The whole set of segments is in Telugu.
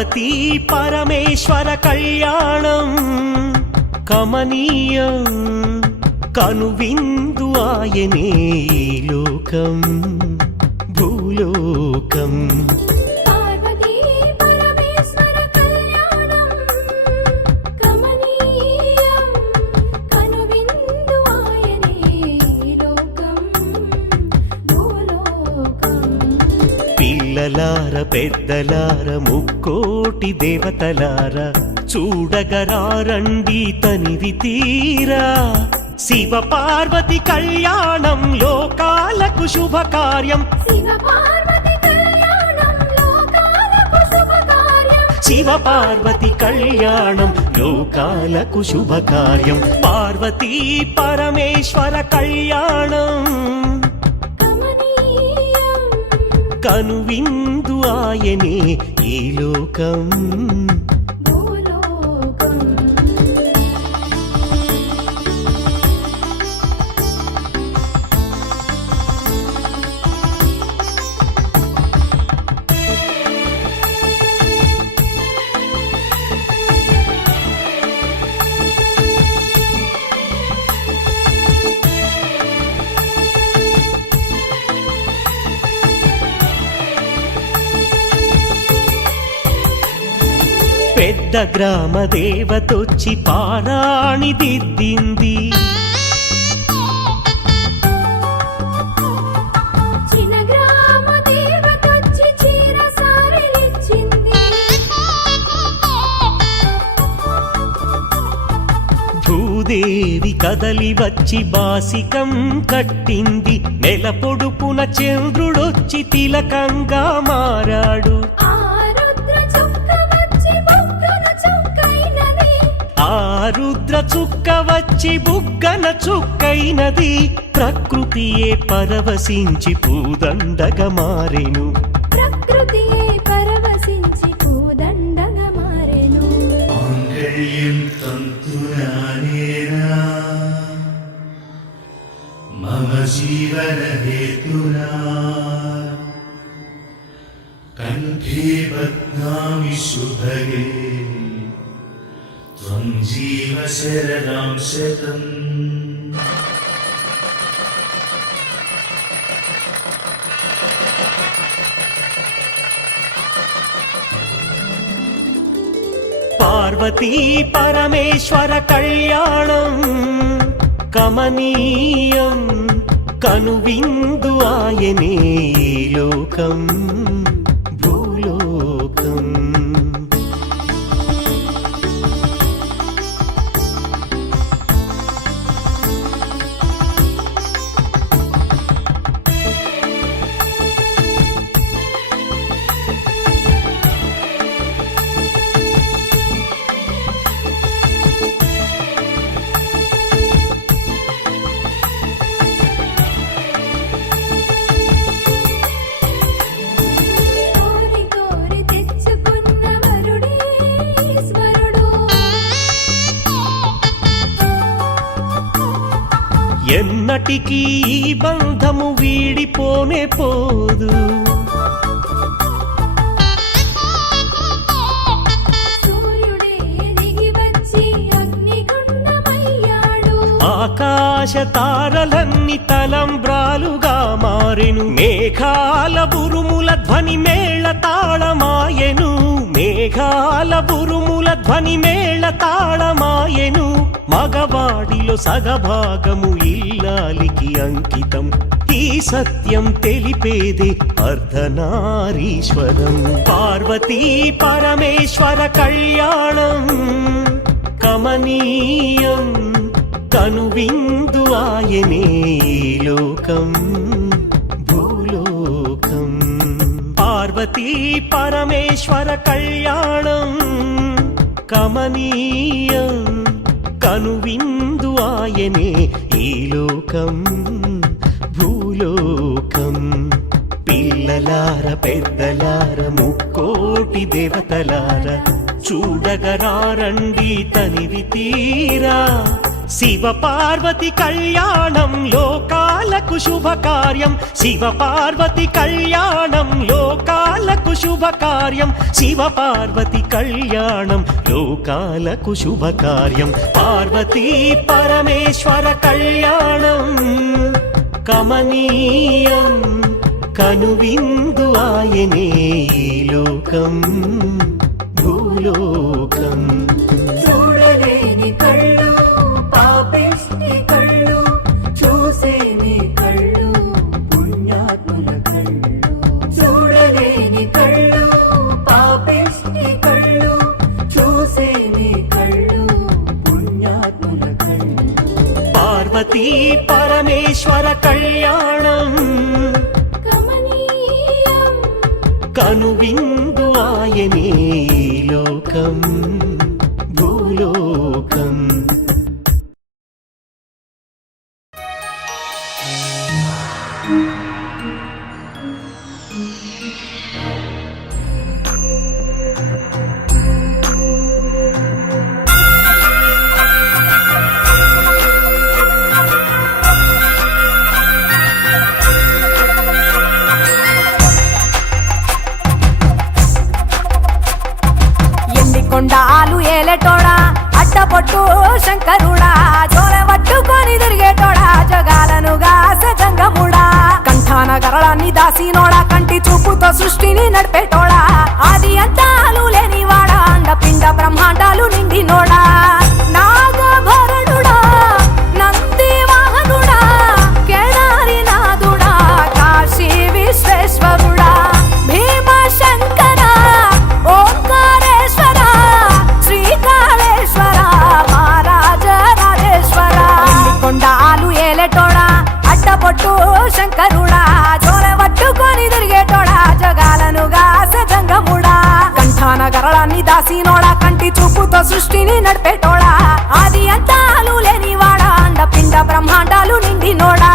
పార్వతీ పరమేశ్వర కళ్యాణం కమనీయం కనువిందు ఆయనే లోకం భూలోకం పిల్లలార పెద్దలార ముక్కోటి దేవతలార చూడగరారండి తనివి తీరా శివ పార్వతి కళ్యాణం లోకాలకు శుభకార్యం శివ పార్వతి కళ్యాణం లోకాలకు శుభకార్యం పార్వతీ పరమేశ్వర కళ్యాణం కనువిందు ఆయనే ఈ లోకం పెద్ద గ్రామ దేవతొచ్చి పారాణి దిద్దింది భూదేవి కదలి వచ్చి బాసికం కట్టింది నెల పొడుపున చంద్రుడొచ్చి తిలకంగా మారాడు రుద్ర చుక్క వచ్చి బుగ్గన చుక్కైనది ప్రకృతియే పరవశించి పూదండగా మారెను ప్రకృతియే పరవశించి పూదండగా మారెను మాంగళ్యం తంతునానేనా మమ జీవన హేతునా కంఠే బధ్నామి శుభగే త్వం జీవ శరదాం శతం పార్వతీ పరమేశ్వర కళ్యాణం కమనీయం కనువిందు ఆయనే లోకం భూలోకం ఎన్నటికీ ఈ బంధము వీడిపోనే పోదు ఆకాశ తారలన్నీ తలంబ్రాలుగా మారెను మేఘాల బురుముల ధ్వని మేళ తాళమాయెను మేఘాల బురుముల ధ్వని మేళ తాళమాయెను మగవాడిలో సగభాగము ఇల్లాలికి అంకితం ఈ సత్యం తెలిపేదే అర్ధనారీశ్వరం పార్వతీ పరమేశ్వర కళ్యాణం కమనీయం కనువిందు ఆయనే లోకం భూలోకం పార్వతీ పరమేశ్వర కళ్యాణం కమనీయం కనువిందు ఆయనే ఈ లోకం భూలోకం పిల్లలార పెద్దలార ముక్కోటి దేవతలార చూడగరారండి తనివి తీరా శివ పార్వతి కళ్యాణం లోకాలకు శుభకార్యం శివ పార్వతి కళ్యాణం లోకాలకు శుభకార్యం శివ పార్వతి కళ్యాణం లోకాలకు శుభకార్యం పార్వతీ పరమేశ్వర కళ్యాణం కమనీయం కనువిందు ఆయనే ఈ లోకం భూలోకం చూడలేని కళ్ళు పాపిష్టి కళ్ళు చూసేని కళ్ళు పుణ్యాత్ముల కళ్ళు చూడలేని కళ్ళు పాపిష్టి కళ్ళు చూసేని కళ్ళు పుణ్యాత్ముల కళ్ళు పార్వతీ పరమేశ్వర కళ్యాణం కమనీయం కనువిందు ఆయనే ఈ లోకం భూలోకం కొండాలు ఏలేటోడా అట్టపొట్టు శంకరుడా జోల పట్టుకొని తిరిగేటోడా జగాలను గాస జంగముడా కంఠాన గరళాన్ని దాసినోడా కంటి చూపుతో సృష్టిని నడిపేటోడా ఆది అంతాలు లేనివాడా అండపిండ బ్రహ్మాండాలు నిండినోడా నాగభరణుడా నంది వాహనుడా కేదారి నాథుడా కాశీ విశ్వేశ్వరుడా భీమ శంకర ఓంకారేశ్వర శ్రీకాళేశ్వర మహారాజ రాజేశ్వర కొండాలు ఏలేటోడా అడ్డపొట్టు శంకరుడా జోల పట్టుకొని తిరిగేటోడా జగాలను గాస జంగముడా కంఠాన గరళాన్ని దాసినోడా కంటి చూపుతో సృష్టిని నడిపేటోడా ఆది అంతాలు లేనివాడా అండపిండ బ్రహ్మాండాలు నిండినోడా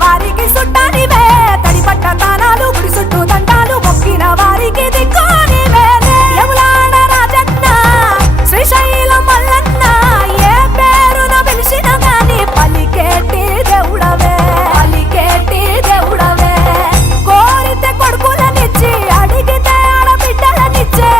వారికి సుట్టానివే తడిపట్ట తానాలు గుడి చుట్టూ దండాలు మొక్కిన వారికి దిక్కునివే యములాడ రాజన్న శ్రీశైలం మల్లన్న ఏ పేరున పిలిచిన గాని పలికేటి దేవుడవే కోరితే కొడుకులనిచ్చి అడిగితే ఆడబిడ్డలనిచ్చే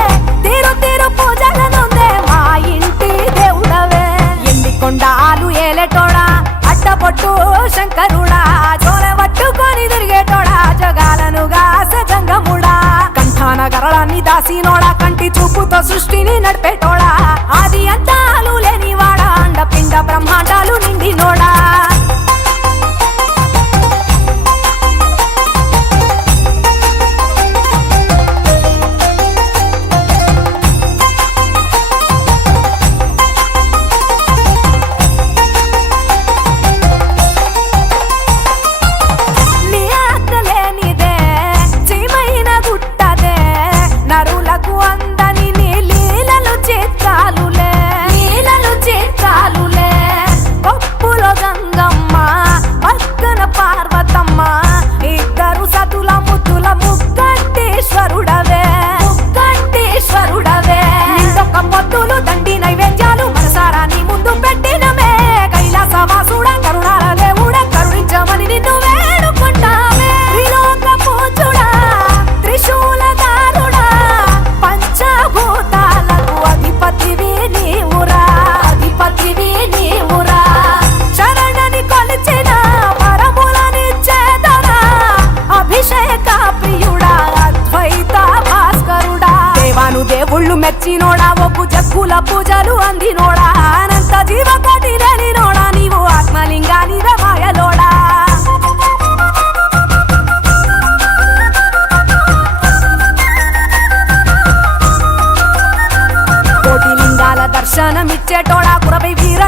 తీరు తీరు పూజలనుందే మా ఇంటి దేవుడవే ఎండి కొండాలు ఏలేటోడా అడ్డపొట్టు శంకరుడా జోల పట్టుకొని తిరిగేటోడా జగాలను గాస జంగముడా కంఠాన గరళాన్ని దాసినోడా కంటి చూపుతో సృష్టిని నడిపేటోడా ఆది అంతాలు లేనివాడా అండపిండ బ్రహ్మాండాలు నిండినోడా మెచ్చినోడా ఒప్పు జక్కుల పూజలు అందినోడా అనంత జీవ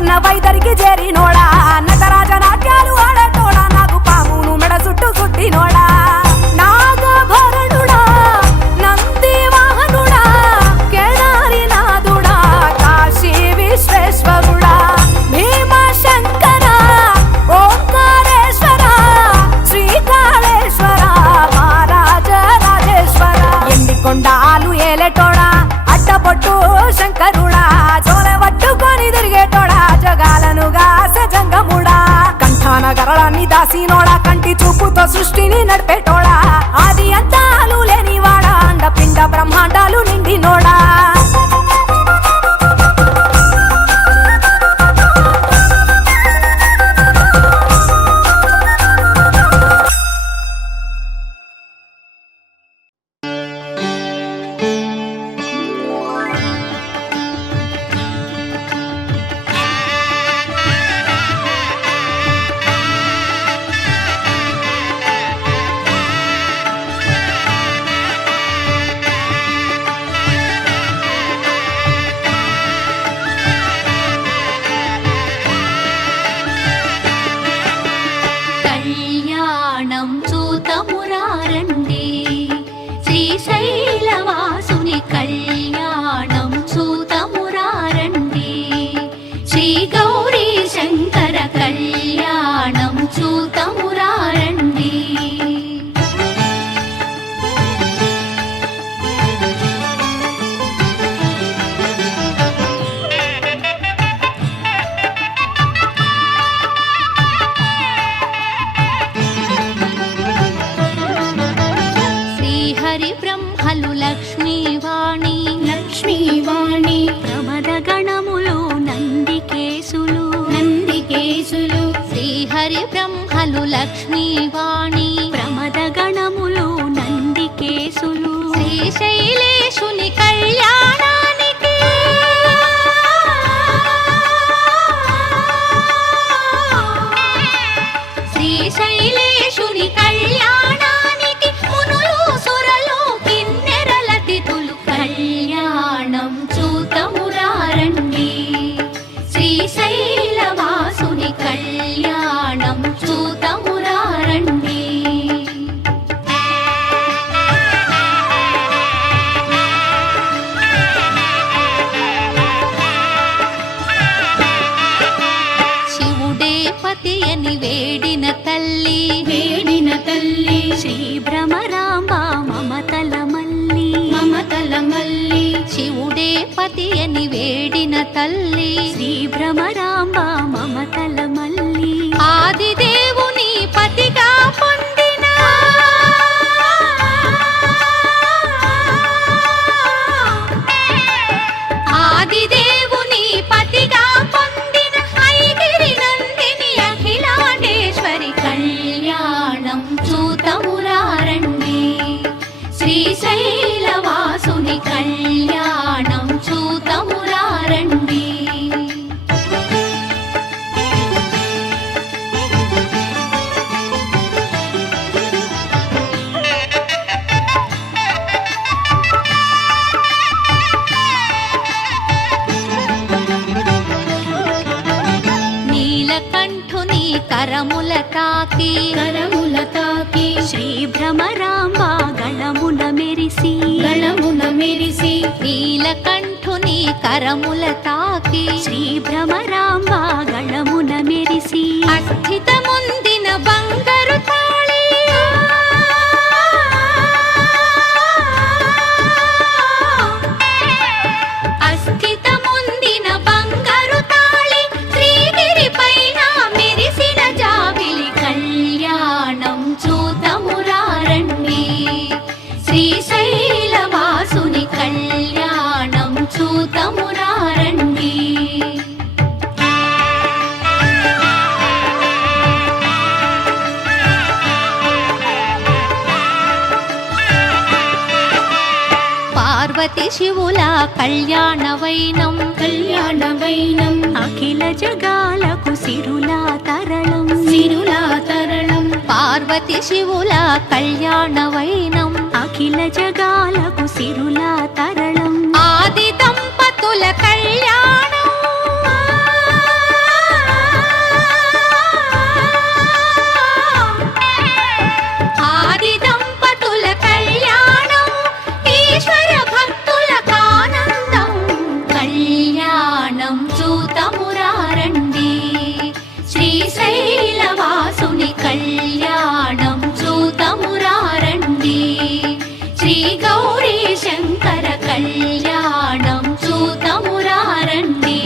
కన్న వైదరికి చేరినోడా నటరాజ నాట్యాలు ఆడటోడా నాకు పామును మెడ చుట్టూ సుట్టినోడా నాగభరణుడా నంది వాహనుడా కేదారి నాథుడా కాశీ విశ్వేశ్వరుడా భీమ శంకర ఓంకారేశ్వర శ్రీకాళేశ్వర మహారాజ రాజేశ్వర ఎండికొండాలు ఏలేటోడా అడ్డపొట్టు శంకరుడా చోర పట్టుకొని తిరిగేటోడా జగాలను గాసె జంగముడా కంఠాన గరళాన్ని దాసినోడా కంటి చూపుతో సృష్టిని నడిపేటోడా ఆది అంతాలు లేనివాడా అండ పిండ బ్రహ్మాండాలు నిండినోడా లక్ష్మీవాణి ప్రమద గణములు నందికేశులు శ్రీశైలేశుని కళ్యాణానికి శ్రీశైలేశుని కళ్యాణానికి మునులు సురలు కిన్నెరల తిథులు కళ్యాణం చూతమురారండి శ్రీశైలవాసుని కళ్యాణం చూతమురారండి శివుడే పతి అని వేడిన తల్లి శ్రీ భ్రమరాంబ మమతల మల్లి శివుడే పతి అని వేడిన తల్లి శ్రీ భ్రమరాంబ మమతల మల్లి ఆదిదేవుని పతిగా పొందిన ఆదిదేవుని పతిగా పొందిన ఐగిరి నందిని అఖిలాండేశ్వరి కళ్యాణం చూతమురారండి శ్రీశైలవాసుని కళ్యాణం చూతమురారండి నీలకంఠుని కరముల తాకి శ్రీ భ్రమరాంబ గళమున మెరిసి నీలకంఠుని కరముల తాకి శ్రీ భ్రమరాంబ గళమున మెరిసి అస్థితముందిన బంగారు తాళి అస్థితముందిన బంగారు తాళి శ్రీగిరి పైన మెరిసిన జాబిలి కళ్యాణం చూతమురారండి శ్రీశైలవాసుని కళ్యాణం చూతమురారండి పార్వతి శివుల కళ్యాణవైనం అఖిల జగాలకు సిరులా తరళం పార్వతి శివుల కళ్యాణవైనం అఖిల జగాలకు సిరులా తరళం ఆది దంపతుల కళ్యాణం చూతమురారండి శ్రీశైలవాసుని కళ్యాణం చూతమురారండి శ్రీ గౌరీ శంకర కళ్యాణం చూతమురారండి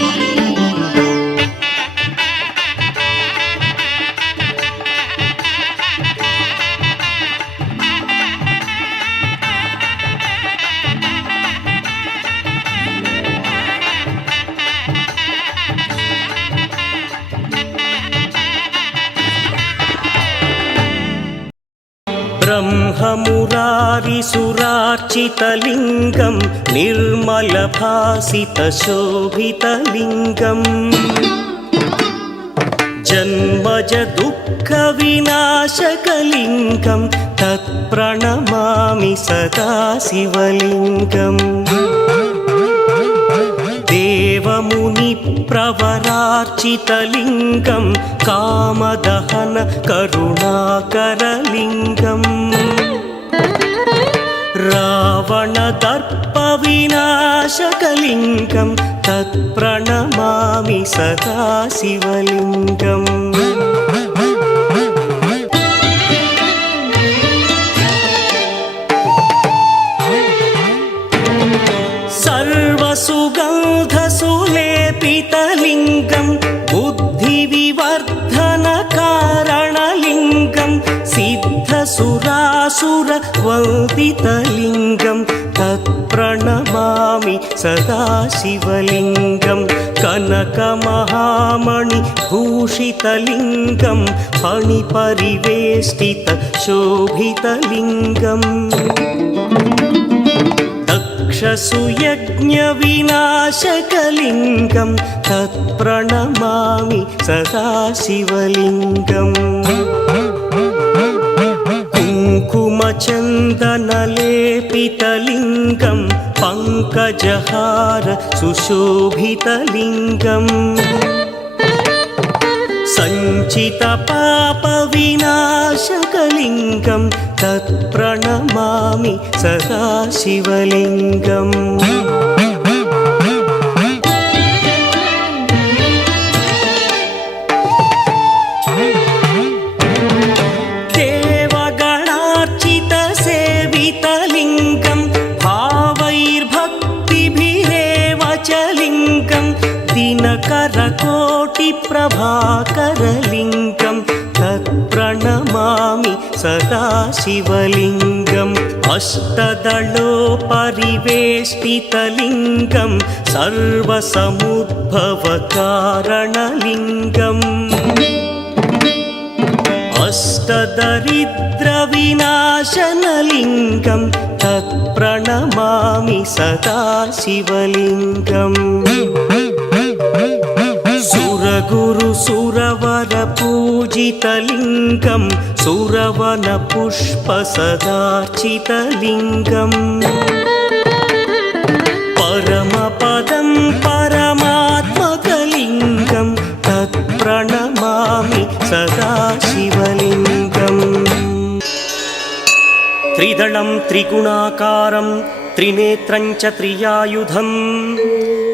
ब्रह्ममुरारिसुरार्चितलिङ्गं निर्मलभासितशोभितलिङ्गम् जन्मजदुःखविनाशकलिङ्गं तत्प्रणमामि सदा शिवलिङ्गम् देवमुनिप्रवरार्चितलिङ्गं कामदहन करुणाकरलिङ्गम् रावणदर्पविनाशकलिङ्गं तत्प्रणमामि सदा शिवलिङ्गम् सर्वसुगन्धसुलेपितलिङ्गं बुद्धिविवर्धनकारणलिङ्गं सिद्धसुरासुरवन्दितलिङ्गं तत्प्रणमामि सदा शिवलिङ्गं कनकमहामणिभूषितलिङ्गं फणिपरिवेष्टितशोभितलिङ्गम् दक्षसुयज्ञविनाशकलिङ्गं तत्प्रणमामि सदा शिवलिङ्गम् कुङ्कुमचन्दनलेपितलिङ्गं पङ्कजहार सुशोभितलिङ्गम् सञ्चितपापविनाशकलिङ्गं तत्प्रणमामि सदा शिवलिङ्गम् देवगणार्चितसेवितलिङ्गं भावैर्भक्तिभिरेव च लिङ्गं दिनकरकोटिप्रभाकरलिङ्गं तत्प्रणमामि सदा शिवलिङ्गम् अष्टदलोपरिवेष्टितलिङ्गं सर्वसमुद्भवकारणलिङ्गम् अष्टदरिद्रविनाशनलिङ्गं तत्प्रणमामि सदा शिवलिङ्गम् सुरगुरुसुरवरपूजितलिङ्गं सुरवनपुष्पसदार्चितलिङ्गम् परमपदं परमात्मकलिङ्गं तत्प्रणमामि सदा शिवलिङ्गम् त्रिदलं त्रिगुणाकारं त्रिनेत्रं च त्रियायुधं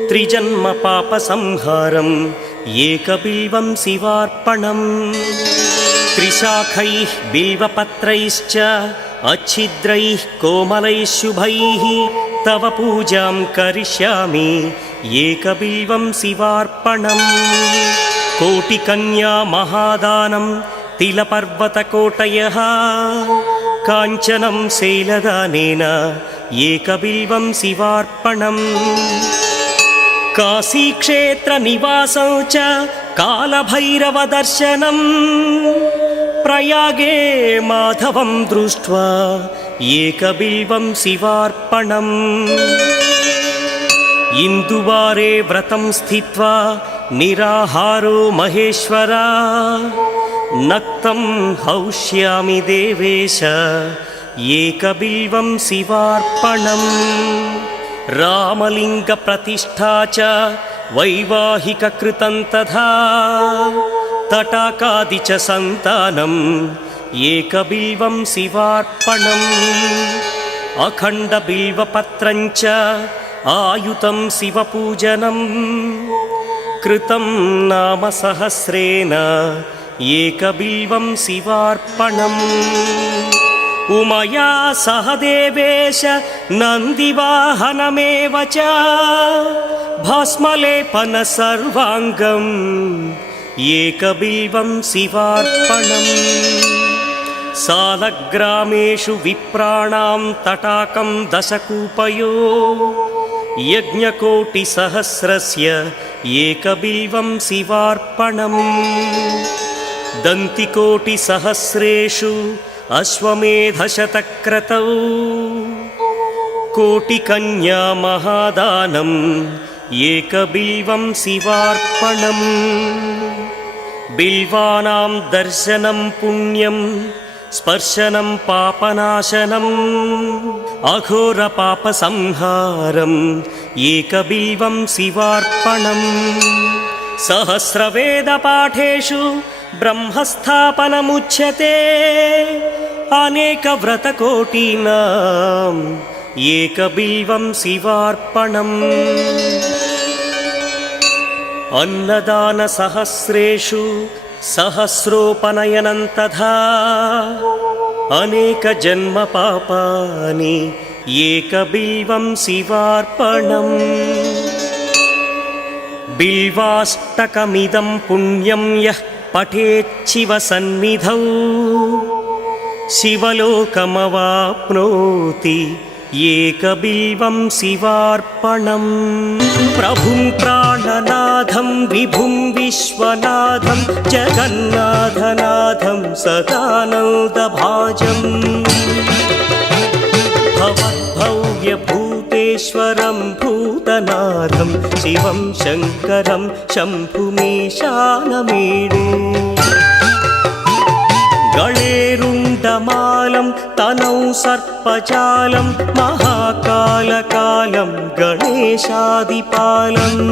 त्रिजन्मपापसंहारम् एकबिल्वं शिवार्पणम् त्रिशाखैः बिल्वपत्रैश्च अच्छिद्रैः कोमलैः शुभैः तव पूजां करिष्यामि एकबिल्वं शिवार्पणम् कोटिकन्या महादानं तिलपर्वतकोटयः काञ्चनं शैलदानेन एकबिल्वं शिवार्पणम् काशीक्षेत्रनिवासं च कालभैरवदर्शनम् प्रयागे माधवं दृष्ट्वा एकबिल्वं शिवार्पणम् इन्दुवारे व्रतं स्थित्वा निराहारो महेश्वरा नक्तं हौष्यामि देवेश एकबिल्वं शिवार्पणम् रामलिङ्गप्रतिष्ठा च वैवाहिककृतं तथा तटाकादि च सन्तानम् एकबिल्वं शिवार्पणम् अखण्डबिल्वपत्रं च आयुतं शिवपूजनम् कृतं नाम सहस्रेण एकबिल्वं शिवार्पणम् उमया सह देवेश नन्दिवाहनमेव च भस्मलेपन सर्वाङ्गम् एकबिल्वं शिवार्पणम् सालग्रामेषु विप्राणां तटाकं दशकूपयो यज्ञकोटिसहस्रस्य एकबिल्वं शिवार्पणम् दन्तिकोटिसहस्रेषु अश्वमेधशतक्रतौ कोटिकन्या महादानम् एकबिल्वं शिवार्पणम् बिल्वानां दर्शनं पुण्यं स्पर्शनं पापनाशनम् अघोरपापसंहारम् एकबिल्वं शिवार्पणम् सहस्रवेदपाठेषु ब्रह्मस्थापनमुच्यते अनेकव्रतकोटीनाम् एकबिल्वं शिवार्पणम् अन्नदानसहस्रेषु सहस्रोपनयनं तथा अनेकजन्मपापानि एकबिल्वं शिवार्पणम् बिल्वाष्टकमिदं पुण्यं यः पठेच्छिवसन्निधौ शिवलोकमवाप्नोति एकबिल्वं शिवार्पणम् प्रभुं प्राणनाथं विभुं विश्वनाथं जगन्नाथनाथं सदानन्दभाजम् भवद्भव्यभूतेश्वरं भूतनाथं शिवं शङ्करं शम्भुमीशानमीडे गणेरुण्डमालं तनौ सर्पजालं महाकालकालं गणेशादिपालम्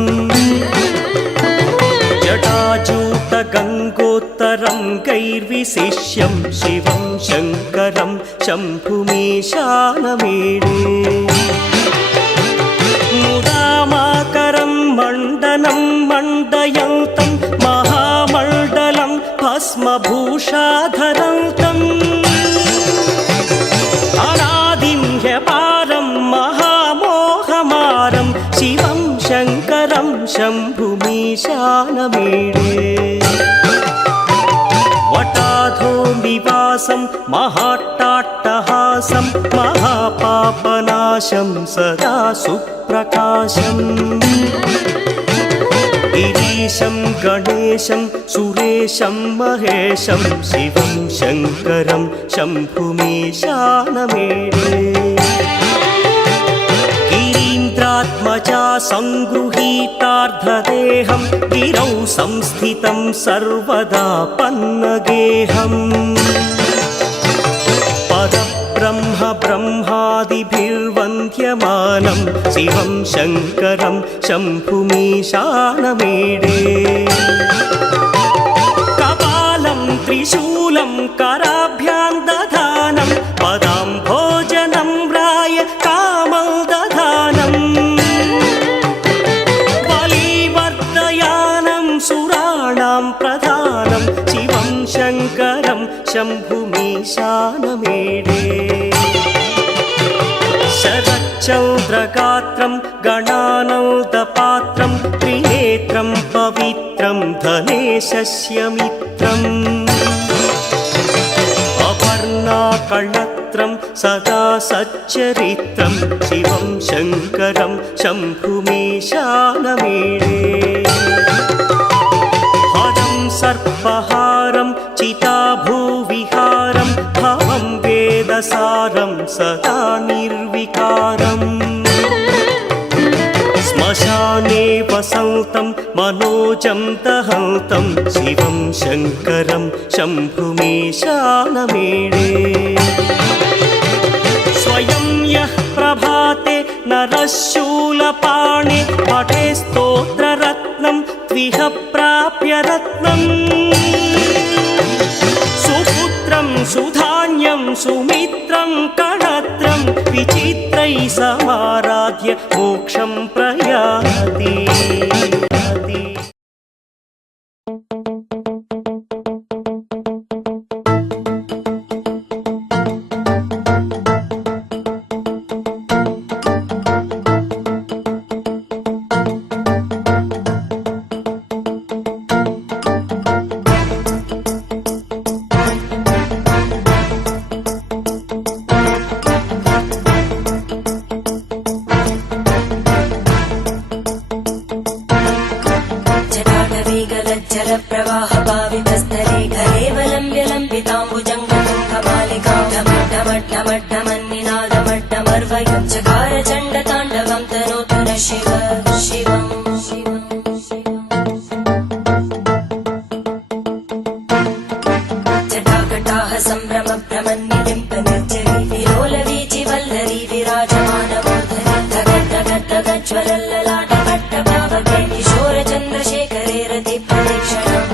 जटाजूटगङ्गोत्तरं गैर्विशिष्यं शिवं शङ्करं शम्भुमीशानमीडे मुदामाकरं मण्डनं मण्डयन्तं महामण्डलं भस्मभूषाधरन्तम् अनादिं ह्यपारं महामोहमारं शिवं शङ्करं शम्भुमीशानमीडे वटाधो निवासं महाट्टाट्टहासं महापापनाशं सदा सुप्रकाशम् गिरीशं गणेशं सुरेशं महेशं शिवं शङ्करं शम्भुमीशानमीडे गिरीन्द्रात्मजा सङ्गृहीतार्धदेहं गिरौ संस्थितं सर्वदा पन्नगेहम् पदब्रह्म ब्रह्मादिभिर्वन्द्यमानं शिवं शङ्करं शम्भुमीशानमीडे कपालं त्रिशूलं कराभ्यां दधानं पदाम्भोजनं राय कामं दधानम् बलिवर्धयानं सुराणां प्रधानं शिवं शङ्करं शम्भुमीशानमीडे शरच्चन्द्रगात्रं गणानौदपात्रं त्रिनेत्रं पवित्रं धनेशस्य मित्रम् अपर्णाकळत्रं सदा सच्चरित्रं शिवं शङ्करं शम्भुमीशानमीडे हरं सर्पहारं चिताभूविहारं भवं वेदसारं सदा निर्विकारम् श्मशाने वसन्तं मनोजं दहन्तं शिवं शङ्करं शम्भुमीशानमीडे स्वयं यः प्रभाते नरशूलपाणे पठे स्तोत्ररत्नं त्विह प्राप्य रत्नम् सुपुत्रं सुधान्यं सुमित्रं कणत्रं विचित्रैः समाराध्य मोक्षं प्रयाति। चल प्रवाह पावितस्थले कलेवलम्ब्य लम्बिताम्बुजङ्गतुङ्गमालिकां ढमड्ढमड्ढमड्ढमन्निनादमड्ढमर्वयं चकार चण्डताण्डवं तनोतु न शिव शिवम् जटाकटाः सम्भ्रम भ्रमन्निलिम्प निर्जरी विलोलवीचि वल्लरी विराजमानमूर्धनि धगद्धगद्धगज्ज्वलल्ललाटपट्टपावके किशोरचन्द्रशेखरे रतिप्रदक्षिणम्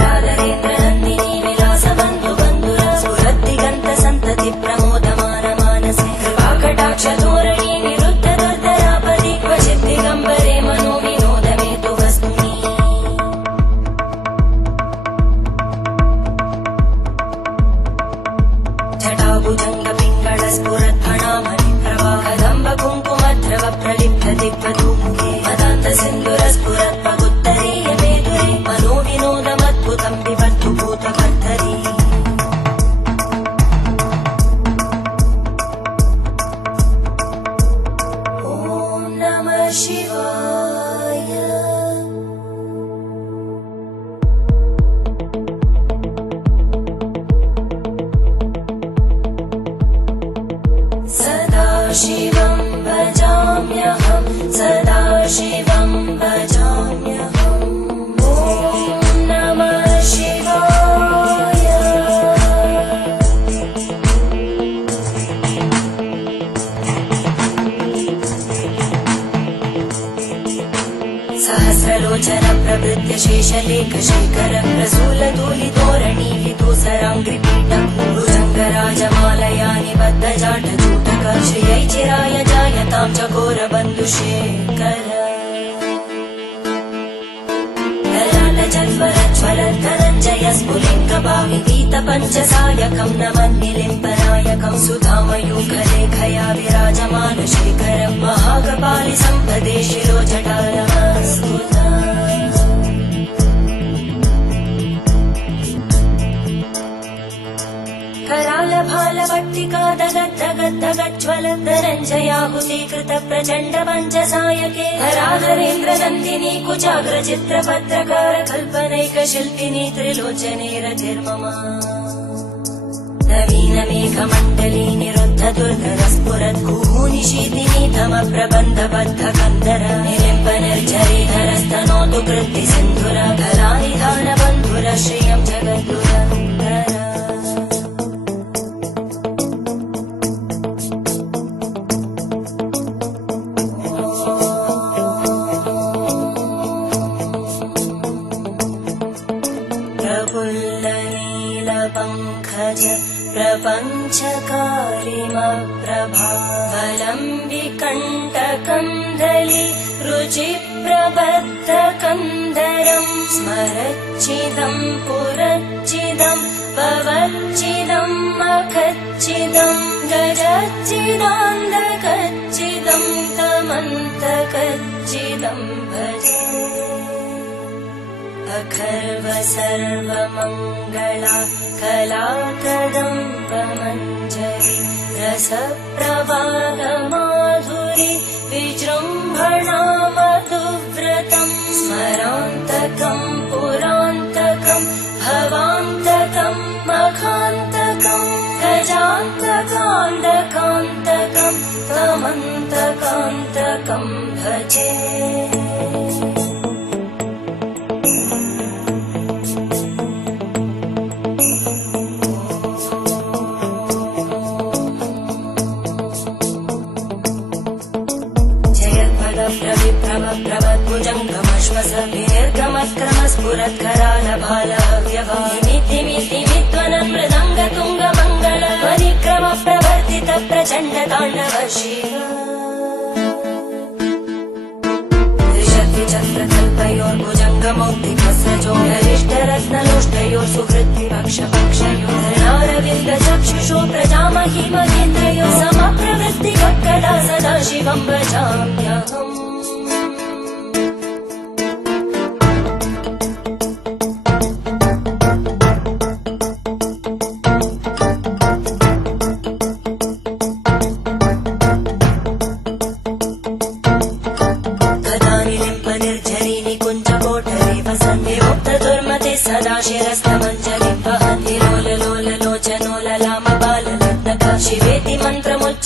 धराधरेन्द्रनन्दिनी विलासबन्धुबन्धुरा स्फुरद्दिगन्तसन्तति प्रमोदमानमानसे कृपाकटाक्षधोरणी निरुद्धदुर्धरापदि क्वचित् दिगम्बरे मनो विनोदमेतु वस्तुनि जटाभुजङ्गपिङ्गळस्फुरद्फणामणिप्रवाहदम्ब कुङ्कुमद्रव प्रलिप्तदिग्वधूमुखे मदान्तसिन्धुरस्फुरत्पगुत्तरीय मेदुरे मनो विनोदमद्भुतं विबद्धु भूतकर्धरी ॐ नमः शिवाय सदाशिवं भजाम्यहं सदाशिवं भजाम्यहम् ॐ नमः शिवाय सहस्रलोचन प्रभृत्य शेषलेखशेखर प्रसूलधूलितोरणी विदूसराङ्घ्रिपीठं भुजङ्गराजमालया निबद्धजाटजूटक श्रियै चिराय जायतां चकोरबन्धुशेखर ललाटजल्परज्वलद्धनञ्जय स्फुलिङ्गभाविपीतपञ्चसायकं नमन्निलिम्पनायकं सुधामयूखलेखया विराजमानशेखरं महाकपालि सम्पदे शिरोजटालस्फुता करालभालभट्टिका दगद्धगद्धगज्ज्वलद्धनञ्जयाहुतीकृत प्रचण्ड पञ्चसायके धराधरेन्द्रनन्दिनी कुचाग्रचित्रपत्रकार कल्पनैकशिल्पिनी त्रिलोचने रतिर्मम नवीनमेघमण्डली निरुद्धदुर्धरस्फुरद्गूनिशीतिनी तमप्रबन्धबद्धकन्धर निलिम्पनिर्झरीधरस्तनोतु कृत्तिसिन्धुर कलानिधानबन्धुर श्रियं जगद्दुरन्धर प्रफुल्लनीलपङ्कज प्रपञ्चकारिमप्रभावलम्बिकण्टकन्दली रुचिप्रबद्धकन्दरं स्मरच्चिदं पुरच्चिदं भवच्चिदं मखच्चिदं गजच्चिदान्धकच्चिदं तमन्तकच्चिदं भजे अखर्व सर्वमङ्गला कलाकदम्बमञ्जरी रसप्रवाहमाधुरी विजृम्भणा मधुव्रतं स्मरान्तकं पुरान्तकं भवान्तकं मखान्तकं गजान्तकान्तकान्तकं तमन्तकान्तकं भजे प्रभद्भुजङ्गमश्वस विनिर्गमक्रमस्फुरत्करालभालव्यवामिद्धिमिद्धिमिद्वनं मृदङ्गतुङ्गमङ्गल परिक्रम प्रवर्तित प्रचण्डताण्डव शिव त्रिशक्तिचक्रकल्पयोर्भुजङ्गमौक्तिकस्रजो गरिष्ठरत्नलोष्टयोः सुहृद्विपक्षपक्षयोः धरणारविन्दचक्षुषो प्रजामहि महेन्द्रयोः समप्रवृत्तिकक्कला सदा शिवं भजाम्यहम्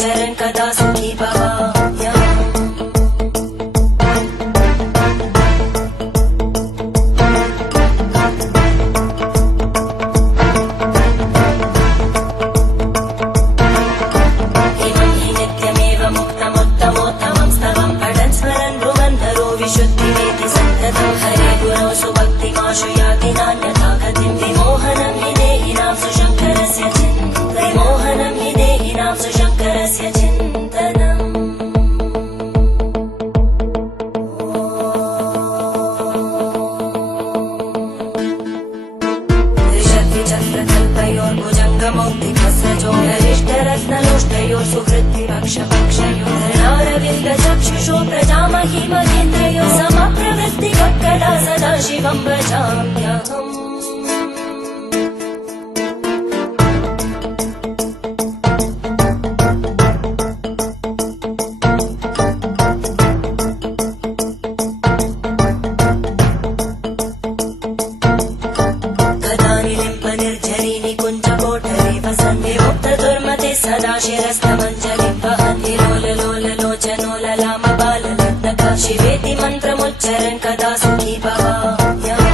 మంత్రముచ్చరన్ కదా సుఖీ భవామ్యహం चक्षुषो प्रजामहि महेन्द्रयो समप्रवृत्तिकला सदा शिवं भजाम्यहम् सदा शिरस्तमञ्जलिं वहन्ति लोललोललोचनोललामबाललग्नका शिवेति मन्त्रमुच्चरन् कदा सुखी भवाम्यहम्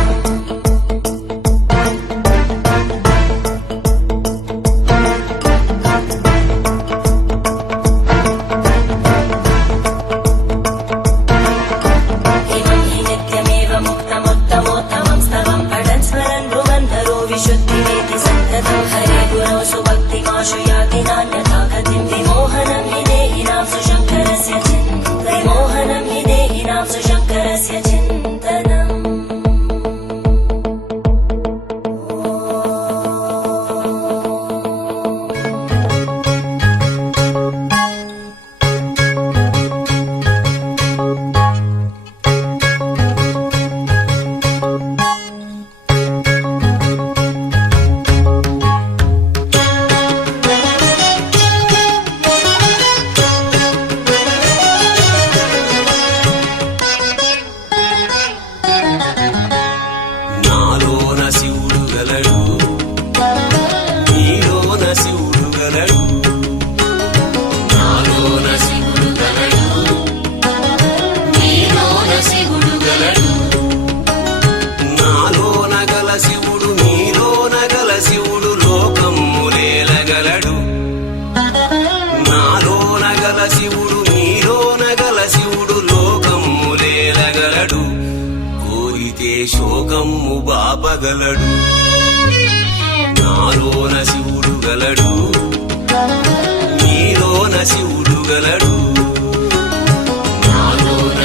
इमं हि नित्यमेव मुक्तमुत्तमोत्तमं स्तवं पठन् स्मरन् भ्रुवन्धरो विशुद्धिमेति सन्ततं हरे गुरौ सुभक्तिमाशु याति नान्यथा गतिं विमोहनं हि देहिनां सुशङ्करस्य विमोहनं हि देहिनां सुशङ्करस्य चिन्तनम् శోకము బాపగలడు నాలోన శివుడు గలడు నీలోన శివుడు గలడు నాలోన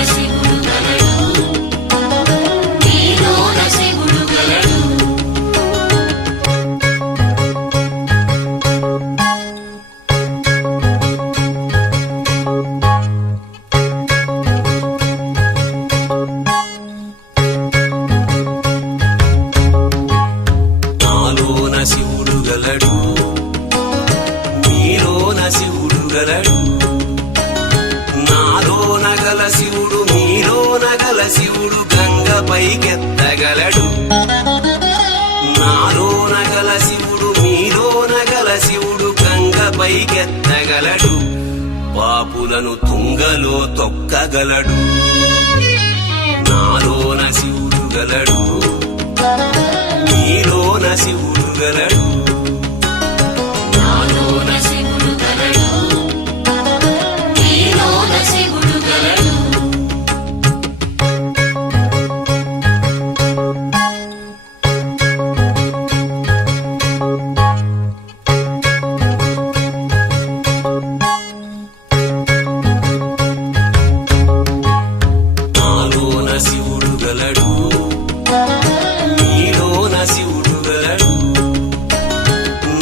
శివుడు గలడు నీలోన శివుడు గలడు నాలోన గల శివుడు నీలోన గల శివుడు గంగపైకెత్తగలడు నాలోన గల శివుడు నీలోన గల శివుడు గంగపైకెత్తగలడు పాపులను తుంగలో తొక్కగలడు నాలోన శివుడు గలడు నీలోన శివుడు గలడు నాలోన శివుడు గలడు నీలోన శివుడు గలడు నాలోన శివుడు గలడు నీలోన శివుడు గలడు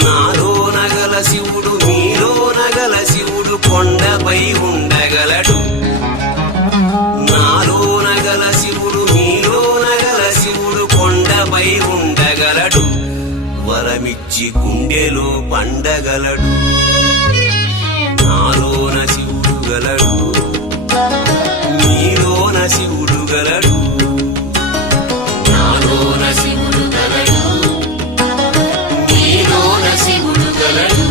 నాలోన గల శివుడు నీలోన గల శివుడు కొండపై ఉండగలడు నాలోన గల శివుడు నీలోన గల శివుడు కొండపై ఉండగలడు వరమిచ్చి గుండెలో పండగలడు నాలోన శివుడు గలడు నీలోన శివుడు గలడు నాలోన శివుడు గలడు నీలోన శివుడు గలడు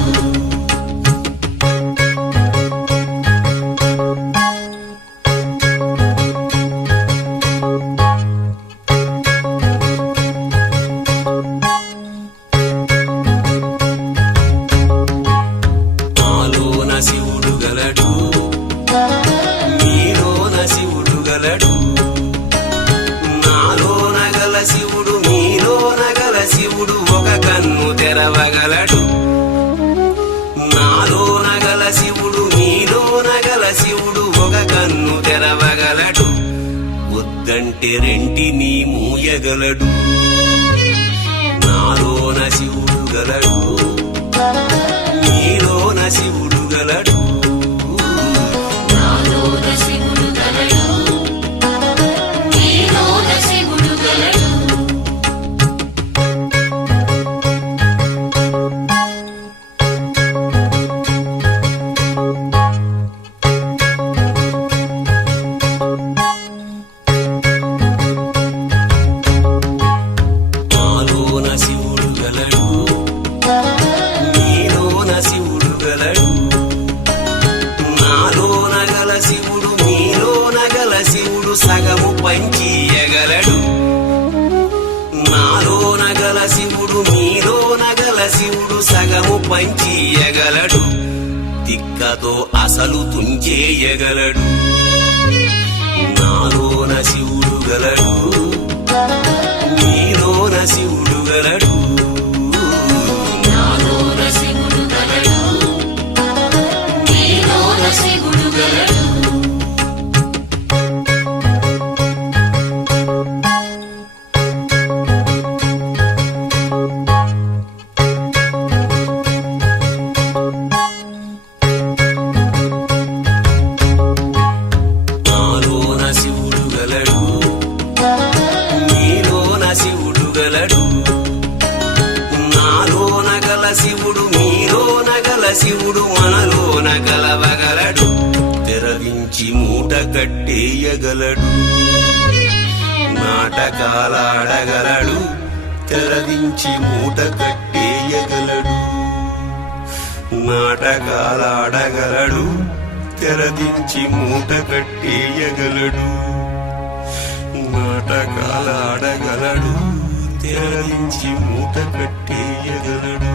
తెరవగలడు నాలోన గల శివుడు నీలోన గల శివుడు ఒక కన్ను తెరవగలడు వద్దంటే రెంటిని మూయగలడు నాలోన శివుడు గలడు నీలోన శివుడు గలడు నాలోన శివుడు గలడు నీలోన శివుడు గలడు నాలోన శివుడు గలడు నీలోన శివుడు గలడు నాలోన గల శివుడు నీలోన గల శివుడు సగము పంచియగలడు నాలోన గల శివుడు నీలోన గల శివుడు సగము పంచియగలడు తిక్కతో అసలు తుంచేయగలడు నాలోన శివుడు గలడు నీలోన శివుడు గలడు నాలోన శివుడు గలడు నీలోన శివుడు గలడు నాలోన శివుడు గలడు నీలోన శివుడు గలడు నాలోన గల శివుడు నీలోన గల శివుడు మనలోన కలవగలడు తెరవించి మూట కట్టేయగలడు నాటకాలాడగలడు తెరవించి మూట కట్టేయగలడు నాటకాలాడగలడు తెరదించి మూట కట్టేయగలడు నాటకాలాడగలడు తెరదించి మూట కట్టేయగలడు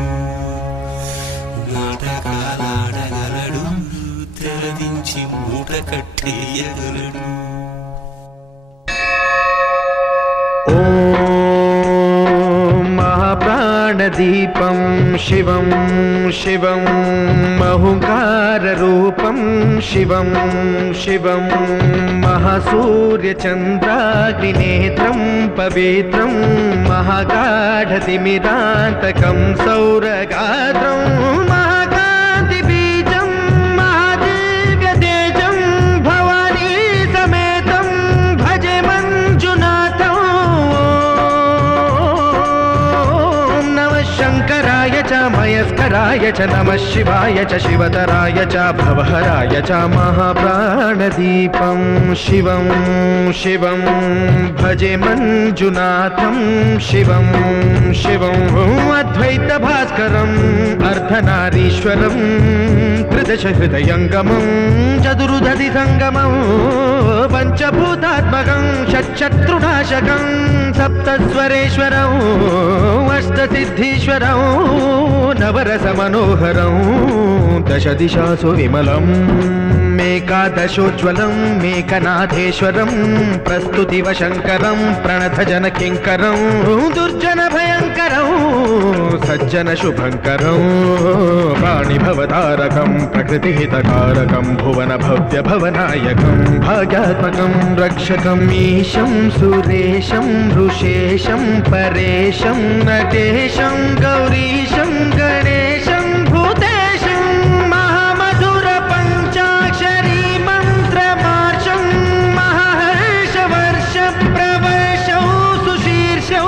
నాటకాలాడగలడు తెరదించి మూట కట్టేయగలడు महाप्राणदीपं शिवं शिवं महुकाररूपं शिवं शिवं महासूर्यचन्द्राग्निनेत्रं पवित्रं महागाढतिमिरान्तकं सौरगात्रं महाकान्तिबीजं महादिव्यतेजं भवानी समेतं भजे मञ्जुनाथं शङ्कराय च मयस्कराय च नमः शिवाय च शिवतराय च भवहराय च महाप्राणदीपं शिवं शिवं भजे मञ्जुनाथं शिवं शिवं अद्वैतभास्करम् अर्धनारीश्वरं त्रिदशहृदयङ्गमं चतुर्दधिसङ्गमं पञ्चभूतात्मकं षट्शत्रुनाशकं सप्तस्वरेश्वरं अष्टसिद्धीश्वरं नवरसमनोहरं दशदिशासु विमलम् मेकादशोज्ज्वलं मेकनाथेश्वरं प्रस्तुतिवशङ्करं प्रणतजनकिङ्करं दुर्जनभयङ्करं सज्जनशुभङ्करं प्राणिभवतारकं प्रकृतिहितकारकं भुवनभव्यभवनायकं भाग्यात्मकं रक्षकम् ईशं सुरेशं ऋषेशं परेशं नटेशं गौरीशं गणेशं भूतेशं महामधुरपञ्चाक्षरी मन्त्रमार्षं महर्षवर्षप्रवर्षौ सुशीर्षौ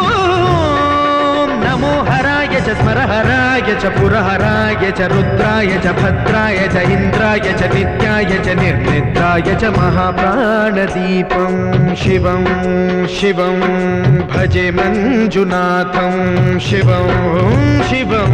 नमो हराय च स्मरहराय च पुरहराय च रुद्राय च भद्राय च इन्द्राय च नित्याय च निर्निद्राय च महाप्राणदीपं शिवं शिवं भजे मञ्जुनाथं शिवं शिवं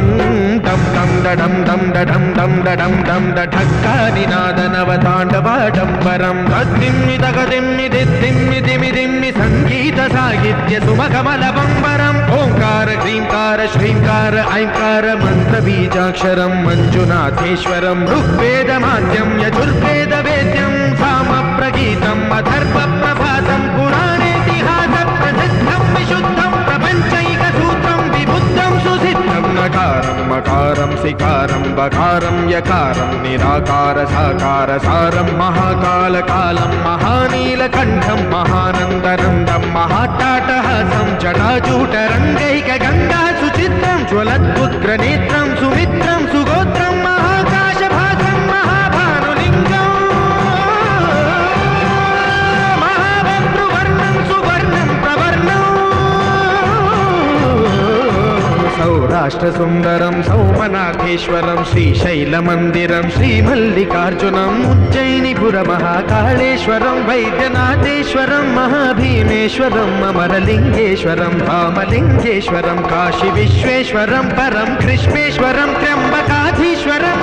डं डं डडं डं डडं डं डडं डं डढक्कानिनादनवताण्डवाडम्बरं तद्दिम्मि तगदिम्मि दिद्दिम्मि दिमिदिम्मि सङ्गीतसाहित्य सुमकमलबम्बरम् ओङ्कार क्रीङ्कार श्रीङ्कार ऐङ्कार मन्त्रबीजाक्षरं मञ्जुनाथेश्वरं ऋग्वेदमाद्यं यजुर्वेदवेद्यं सामप्रगीतम् अथर्वप्रभातं पुराणेतिहासप्रसिद्धं विशुद्धं प्रपञ्चैकसूत्रं विबुद्धं सुसिद्धं మకారం మకారం సికారం బకారం యకారం నిరాకార సాకార సారం మహాకాలకాలం మహానీలకంఠం మహానందనందం మహాటాటహాసం జటాజూటరంగైక గంగా సుచిత్రం జ్వలద్భుగ్రనేత్రం సుమిత్రం సుగోత్రం మహాకాశభాసం మహాభానులింగం మహాభద్రువర్ణం సువర్ణం ప్రవర్ణం సౌరాష్ట్రసుందరం సౌమనాథేశ్వరం శ్రీశైలమందిరం శ్రీమల్లికార్జునం ఉజ్జయినిపుర మహాకాళేశ్వరం వైద్యనాథేశ్వరం మహాభీమేశ్వరం అమరలింగేశ్వరం రామలింగేశ్వరం కాశీ విశ్వేశ్వరం పరం కృష్ణేశ్వరం త్ర్యంబకాధీశ్వరం